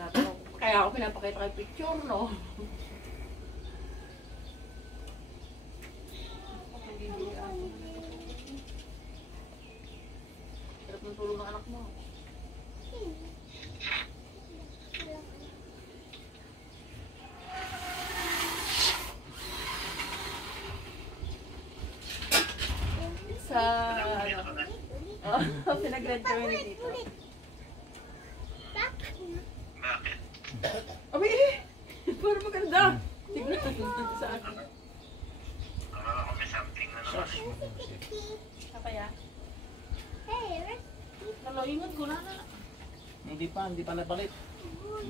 tinatanong. Kaya ako pinapakita kay picture, no? Sarap ng tulong ng anak mo. Sa ano? Pinag-grad kami na dito. Bakit? Abi! Puro maganda! Tignan sa akin. Akala ko may something na naman. Kaya? Naloingan ko na na. Hindi pa nabalik.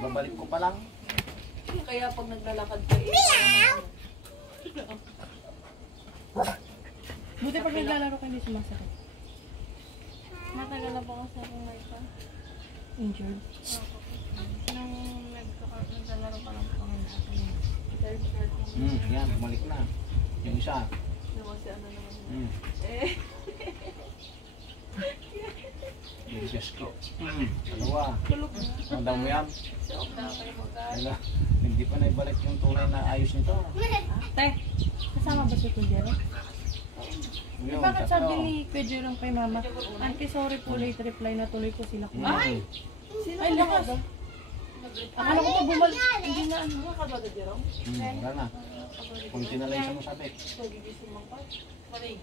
Babalik ko pa lang. Kaya pag naglalakad ka Buti pag naglalaro ka hindi sumasakit. Matagal na po kasi akong Marta. Injured? Nung naglalaro pa lang po ngayon natin. Yan, bumalik na. Yung isa. Kasi ano naman. Eh. Yung Diyos ko. Dalawa. Tanda mo yan? Wala. Hindi pa naibalik yung tunay na ayos nito. Te, kasama ba si Kujero? Bakit sabi ni Kujero kay mama, Auntie, sorry po, late reply na tuloy po sila kuya. Ay! Ay, lakas. Akala ko pa bumalik. Hindi na ano. Nakakabada, Jerome? Wala na. Kunti na lang yung sumasabit. Pagigising mo pa. Maray.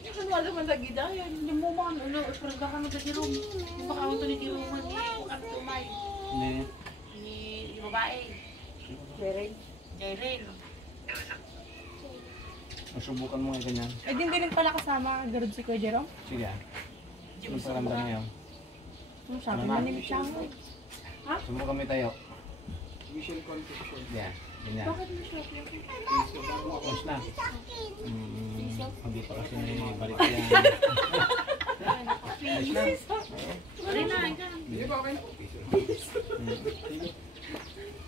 Hindi ka wala man lagi dahil. Hindi mo man. Ano, ipranda ka na sa Jerome. Hindi ba kaunto ni Jerome man? Bukan tumay. Hindi. Ni yung babae. Jerry. Jerry. Subukan mo nga ganyan. Eh, din rin pala kasama garod si Kuya Jerome? Sige ah. Anong paramdam niyo? Ano sabi na ni Michelle? Ha? Subukan kami tayo. Yan. Ganyan. Bakit mo siya? Tapos na. Hindi pa kasi balik yan. Ayos na. Maray na. Hindi ba okay na?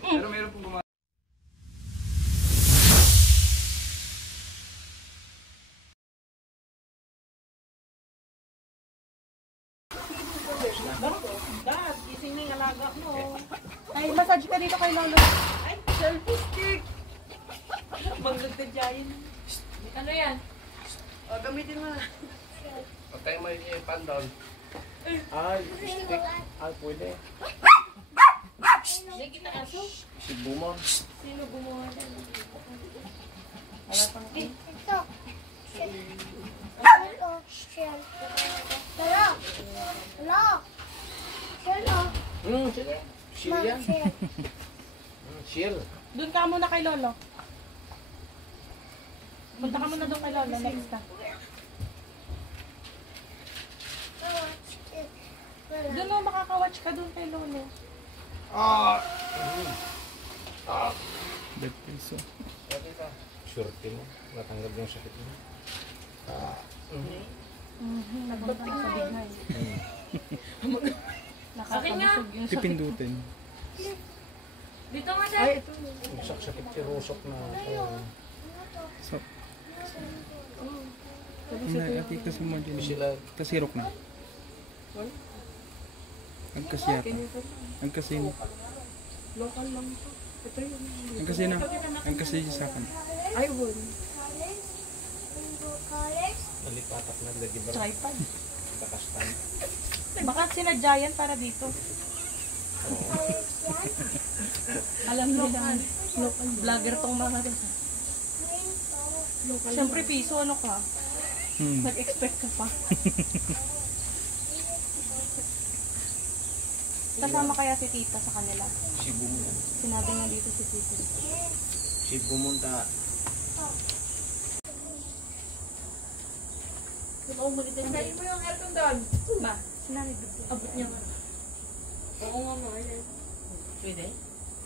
Pero meron pong gumawa. Dad, gising na yung alaga mo. Ay, massage ka dito kay Lolo. Ay, selfie stick. Magdagdadyayin. Ano yan? O, gamitin mo na. Patay mo yung pan down. Ay, stick. Ay, pwede. Hindi kita aso. Si Bumon. Sino gumawa na? Wala pang Ito. Hello. Shell. Hello. Hello. Hello. Sige. Shield yan. Shell. Shield. Doon ka muna kay Lolo. Punta ka muna doon kay Lolo. Next ka. Doon mo makaka-watch ka doon kay Lolo. Dead piso. Surti mo. Natanggap yung sakit mo. Nagpunta ka sa bigay. Nakakabusog yung sakit. Pipindutin. Dito nga siya. Ay, ito. Sakit si Rusok na. So, Sabi hindi, ati ka sa mga Sila. Kasirok na. Agkasyata. Agkasin. local lang ito. Ito yung... Agkasin na. Agkasin sa akin. Ay, wala. Nalipatak na lagi ba? Tripod. Bakastan. Baka sinadya yan para dito. Alam nila. Local vlogger tong mga to. Siyempre piso, ano ka? Nag-expect ka pa. Kasama kaya si tita sa kanila? Si Bumon. Sinabi nga dito si tita. Si Bumunta. Kain mo yung aircon doon. Ma, sinabi dito. Abot niya nga. Oo nga mo. Pwede?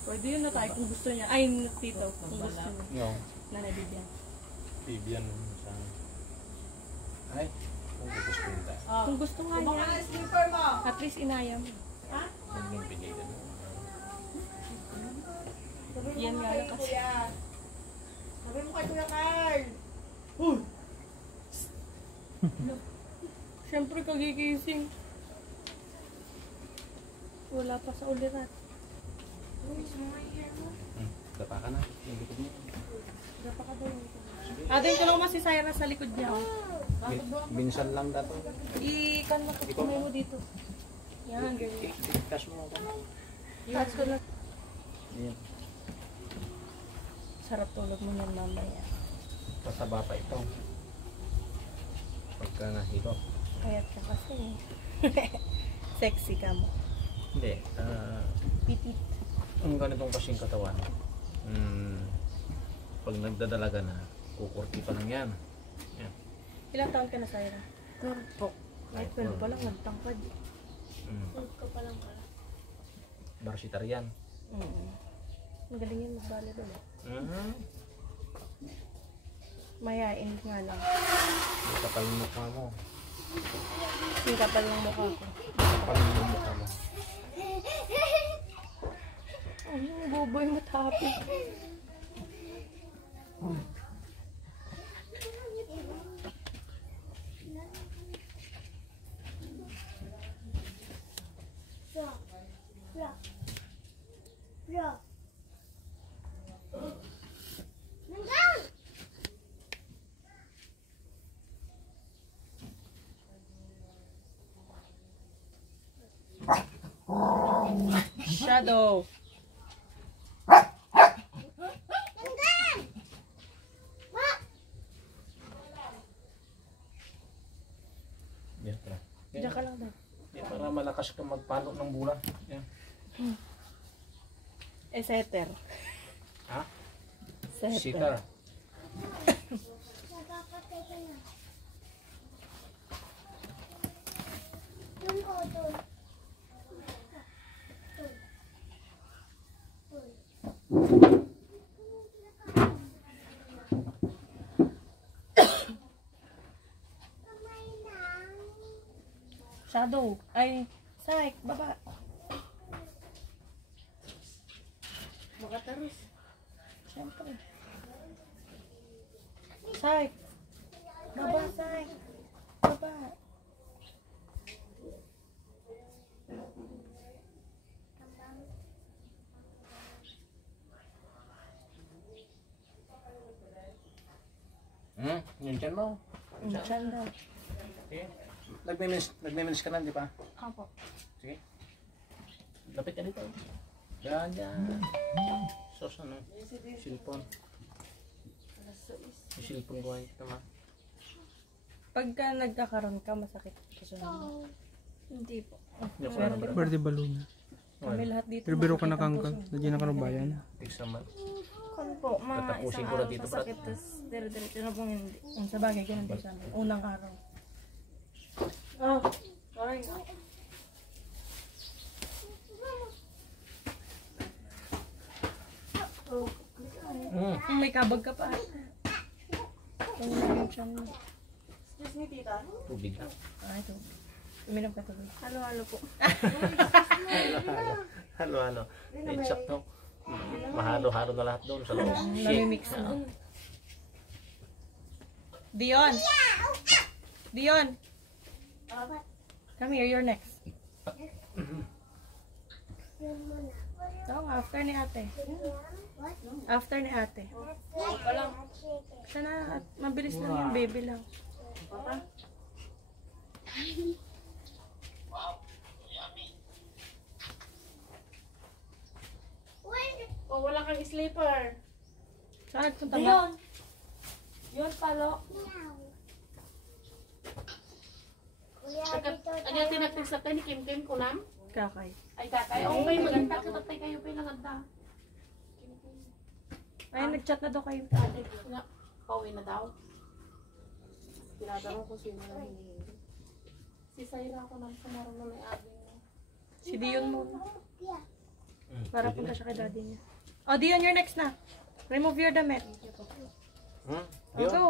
Pwede yun na tayo kung gusto niya. Ay, tito, kung gusto niya. Yung. Nanay Bibian. Bibian sa... Ay. Kung gusto punta. Kung gusto nga Baka niya, na slipper mo. at least inaya mo. Huwag mong pinilan mo. Yan nga lang kasi. Sabi mo kay Kuya Carl. Siyempre kagigising. Wala pa sa ulirat. Dapa ka na. Yung likod mo. Ito lang mas si Syra sa likod niya. Oh. Binsan lang dato. Ikan mo ito. Kumay mo dito. Yan, ganyan. Cash mo ako. Touch ko na. Ayan. Sarap tulog mo yan mamaya. Pasaba pa ito. Pagka nahilo. Kaya ka kasi. Sexy ka mo. Hindi. Pitit. Ang ganitong kasing katawan. Pag nagdadalaga na, kukurti pa lang yan. Yan. Ilang taon ka na, Syra? 12 po. Ay, 12 pa lang. Nagtangkad. 12 ka pa lang pala. Barsitarian. Magaling yan mag-volleyball. Mm-hmm. Mayain nga lang. Ang kapal ng mukha mo. Yung kapal ng mukha ko. Kapal ng mukha mo. Ay, yung buboy mo tapi. Shadow. Yan pala. Diyan ka lang daw. Yan, para malakas ka magpalo ng bola. Yan. Setter. Ha? Setter. Sitar. Shadow. Ay, Syk, baba. Makataros. Siyempre. Syk. Baba, Syk. Baba. Yung dyan mo. Diyan daw. Sige. Nagme-minutes ka na, di ba? Apo. Sige. Lapit ka dito. Yan, yan. Sos, ano? Silpon. Yung silpon ko ay tama. Pagka nagkakaroon ka, masakit sa mo. Hindi po. Pwede balon. Kami lahat dito. Pero biro ka masakit na ang kang puso. na ka ng bayan. Examen. Kun po, mga Tatapusin isang ko na araw dito, masakit, tapos dire-diretso na pong hindi. Kung sa bagay, ganun din sa amin. Unang araw. Oh, sorry. May kabag ka pa. Kung yung tiyan mo. Excuse me, tita. Tubig na. Ay, ito. Uminom ka tubig. Halo-halo po. Halo. Exact no. Mahalo-halo na lahat doon sa loob. Namimix na. Dion! Dion! Come here, you're next. Ito, after ni ate. After ni ate. Sana, mabilis lang yung baby lang. Oh, wala kang sleeper. Saan nagpunta ba? Yun, palo. Ano yung tinagtag sa tayo ni Kim Kim Kunam? Kakay. Ay, kakay. Oh, may maganda. Katatay kayo pa yung naganda. Ay, nag-chat na daw kayo. Ate, nga, pauwi na daw. Tinatanong ko sino na hinihingi. Si Syra ako nang sumarong na may abi mo. Si Dion muna. Para punta siya kay daddy niya. Oh, Dion, you're next na. Remove your damit. Hmm? Oh, go.